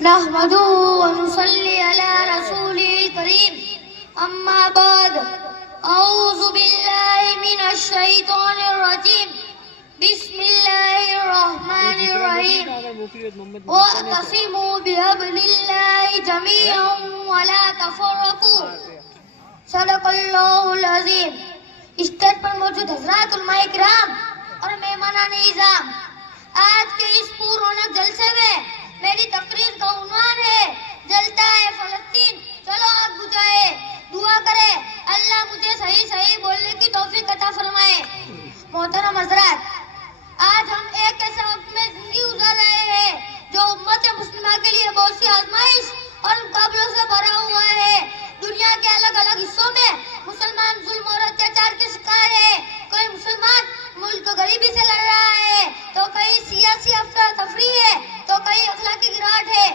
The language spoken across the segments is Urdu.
نحمده ونصلي على رسوله الكريم أما بعد أعوذ بالله من الشيطان الرجيم بسم الله الرحمن الرحيم واعتصموا بحبل الله جميعا ولا تفرقوا صدق اللہ العظیم. اسٹیج پر موجود حضرات علماء کرام اور مہمانان اعظام، آج کے اس پر رونق جلسے میں میری تقریر کا عنوان ہے جلتا ہے فلسطین چلو آگ بجھائے. دعا کرے اللہ مجھے صحیح بولنے کی توفیق عطا فرمائے. محترم حضرات، آج ہم ایک ایسے وقت میں زندگی گزار رہے ہیں جو امت مسلمہ کے لیے بہت سی آزمائش اور مقابلوں سے بھرا ہوا ہے. دنیا کے الگ الگ حصوں میں مسلمان ظلم اور اتیاچار کے شکار ہے. کوئی مسلمان ملک کو غریبی سے لڑ رہا ہے، تو کئی سیاسی افراتفری ہے، تو کئی اخلاقی گراٹ ہے.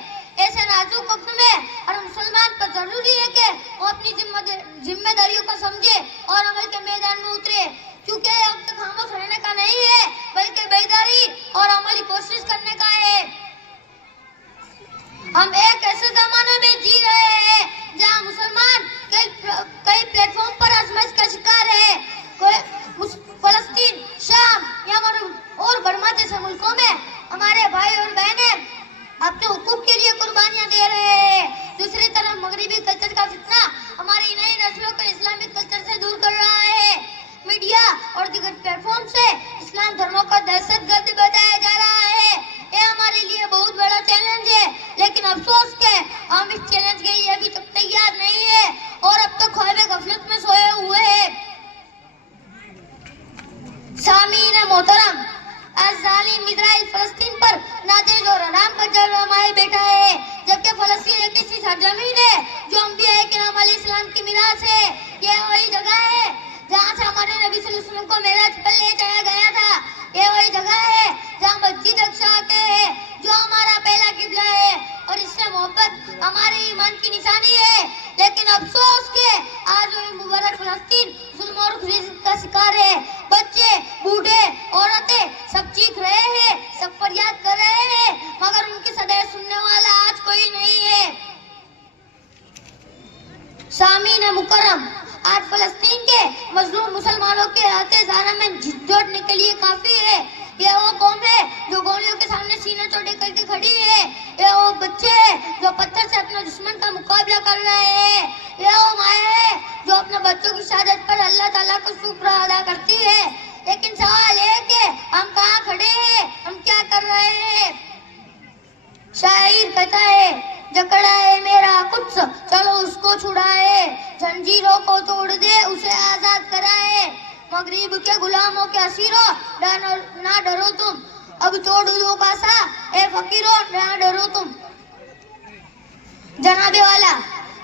ایسے نازک وقت میں ہر مسلمان پر ضروری ہے کہ وہ اپنی ذمہ داریوں کو سمجھے اور عمل کے میدان میں اترے، کیونکہ یہ وقت خاموش رہنے کا نہیں ہے بلکہ بیداری اور عملی کوشش کرنے کا ہے. ہم ایک ایسے زمانے میں جی رہے ہیں جہاں مسلمان کئی پلیٹ فارم پر آزمائش کا شکار ہے. فلسطین، شام، یمن اور برما جیسے ملکوں میں ہمارے بھائی اور بہنیں اپنے حقوق کے لیے قربانیاں دے رہے ہیں. دوسری طرف مغربی کلچر کا فتنہ ہماری نئی نسلوں کو اسلامک کلچر سے دور کر رہا ہے. میڈیا اور دیگر پلیٹ فارم سے اسلام دھرموں کو دہشت گرد بتایا جا رہا ہے. یہ ہمارے لیے بہت بڑا چیلنج ہے، لیکن افسوس کہ ہم اس چیلنج کے لیے ابھی تک تیار نہیں ہے اور اب تک خواب غفلت میں سوئے ہوئے ہیں. سامعین محترم، آج ظالم اسرائیل فلسطین پر ناجائز اور حرام قبضہ جمائے بیٹھا ہے، جبکہ فلسطین ایک ایسی سرزمین ہے جو انبیاء کرام علیہ السلام کی میراث ہے. یہ وہی جگہ ہے جہاں سے ہمارے نبی صلی اللہ علیہ وسلم کو معراج پر لے جایا گیا تھا. یہ وہی جگہ ہے جہاں مسجد اقصی آتے ہیں جو ہمارا پہلا قبلہ ہے، اور اس سے محبت ہمارے ایمان کی نشانی ہے. لیکن افسوس کہ آج وہی مبارک فلسطین ظلم اور غریبی کا شکار ہے. بچے، بوڑھے، عورتیں سب چیخ رہے ہیں، سب فریاد کر رہے ہیں، مگر ان کی صدائیں سننے والا آج کوئی نہیں ہے. سامعین مکرم، آج فلسطین کے مظلوم مسلمانوں کے ہاتھ زارہ میں جھنجھوڑنے کے لیے کافی ہے. یہ وہ قوم ہے جو گولیوں کے سامنے سینے چوڑے کر کے کھڑی ہے. یہ وہ بچے ہیں جو پتھر سے اپنے دشمن کا مقابلہ کر رہے ہیں. یہ وہ مائیں ہیں جو اپنے بچوں کی شہادت پر اللہ تعالیٰ کو شکر ادا کرتی ہے. لیکن سوال ہے کہ ہم کہاں کھڑے ہیں، ہم کیا کر رہے ہیں. شاعر کہتا ہے جکڑا ہے میرا قدس چلو اس کو چھڑائے، زنجیروں کو توڑ دے اسے آزاد کرائے. مغرب کے غلاموں کے اسیروں نہ ڈرو تم، اب توڑ دو کاسا اے فقیروں نہ ڈرو تم. جناب والا،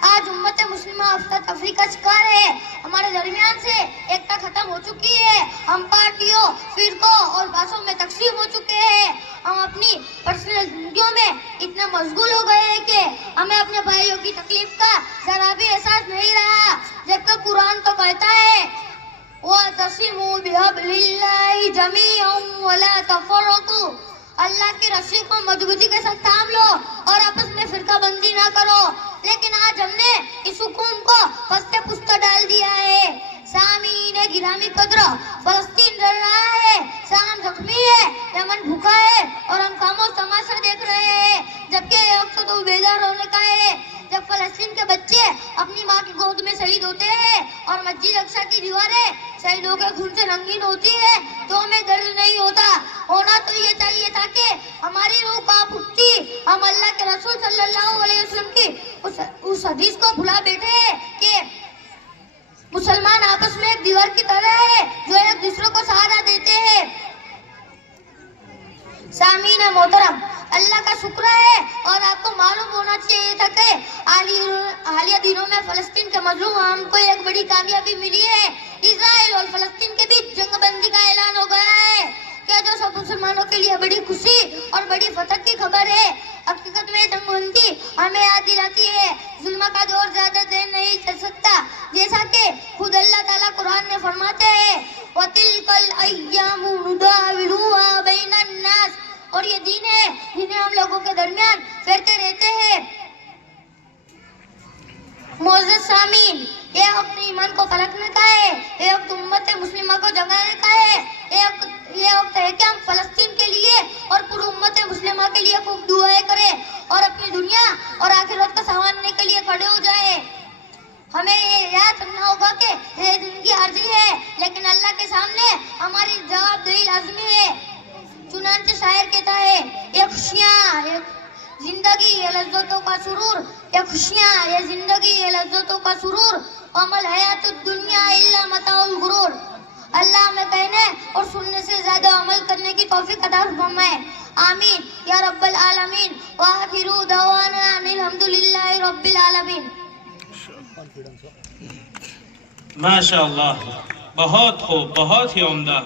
آج امت مسلمہ افراتفری کا شکار ہے. ہمارے درمیان سے ایکتا ختم ہو چکی ہے. ہم پارٹیوں، فرقوں اور باسوں میں تقسیم ہو چکے ہیں. ہم اپنی پرسنل زندگیوں میں اتنا مشغول ہو گئے ہیں کہ ہمیں اپنے بھائیوں کی تکلیف کا ذرا بھی احساس نہیں رہا، جبکہ قرآن تو کہتا ہے وَاعْتَصِمُوا بِحَبْلِ اللَّهِ جَمِيعًا وَلَا تَفَرَّقُوا. اللہ کی رسی کو مضبوطی کے ساتھ تھام لو اور آپس میں فرقہ بندی نہ کرو. لیکن آج ہم نے اس حکم کو پستے پستہ ڈال دیا ہے. سامعین گرامی قدر، فلسطین لڑ رہا ہے، شام زخمی ہے، یمن بھوکا ہے اور ہم خاموش تماشا دیکھ رہے ہیں، جبکہ یہ وقت تو بیدار ہونے کا ہے. جب فلسطین کے بچے اپنی ماں کی گود میں شہید ہوتے ہیں اور مسجد اقصی کی دیواریں شہیدوں کے خون سے رنگین ہوتی ہے تو ہمیں درد نہیں ہوتا. ہونا تو یہ چاہیے تھا کہ ہماری روح کانپ اٹھتی. ہم اللہ کے رسول صلی اللہ علیہ وسلم کی اس حدیث کو بھلا بیٹھے ہیں کہ مسلمان آپس میں ایک دیوار کی طرح ہے جو ایک دوسرے کو سہارا دیتے ہیں. سامعین محترم، اللہ کا شکر ہے اور آپ کو معلوم ہونا چاہیے تھا کہ حالیہ دنوں میں فلسطین کے مظلوم عوام کو ایک بڑی کامیابی ملی ہے. اسرائیل اور فلسطین کے بیچ جنگ بندی کا اعلان ہو گیا ہے، کہ جو سب مسلمانوں کے لیے بڑی خوشی اور بڑی فتح کی خبر ہے. حقیقت میں جنگ بندی ہمیں یاد دلاتی ہے ظلم کا دور زیادہ دیر نہیں چل سکتا، جیسا کہ خود اللہ تعالیٰ قرآن میں فرماتے ہیں وَتِلْكَ الْأَيَّامُ نُدَاوِلُهَا بَيْنَ النَّاسِ اور یہ دین ہے جنہیں ہم لوگوں کے درمیان پھیرتے رہتے ہیں۔ معزز سامعین، یہ وقت ایمان کو پلٹنے کا ہے، یہ وقت امت مسلمہ کو جگانے کا ہے، یہ وقت ہے کہ ہم فلسطین کے لیے اور پوری امت مسلمہ کے لیے خوب دعائیں کریں اور اپنی دنیا اور آخرت کو سنوارنے کے لیے کھڑے ہو جائیں۔ ہمیں یہ یاد رکھنا ہوگا کہ یہ زندگی عارضی ہے، لیکن اللہ کے سامنے ہماری جواب دہی لازمی ہے۔ چنانچہ شاعر کہتا ہے، یہ خوشیاں، یہ زندگی، یہ لذتوں کا سرور، یہ خوشیاں، یہ زندگی، یہ لذتوں کا سرور، عمل حیات الدنیا الا متاع الغرور۔ اللہ ہمیں کہنے اور سننے سے زیادہ عمل کرنے کی توفیق عطا فرمائے، آمین یا رب العالمین۔ وآخر دعوانا ان الحمد للہ رب العالمین۔ ماشاء اللہ، بہت خوب، بہت ہی عمدہ۔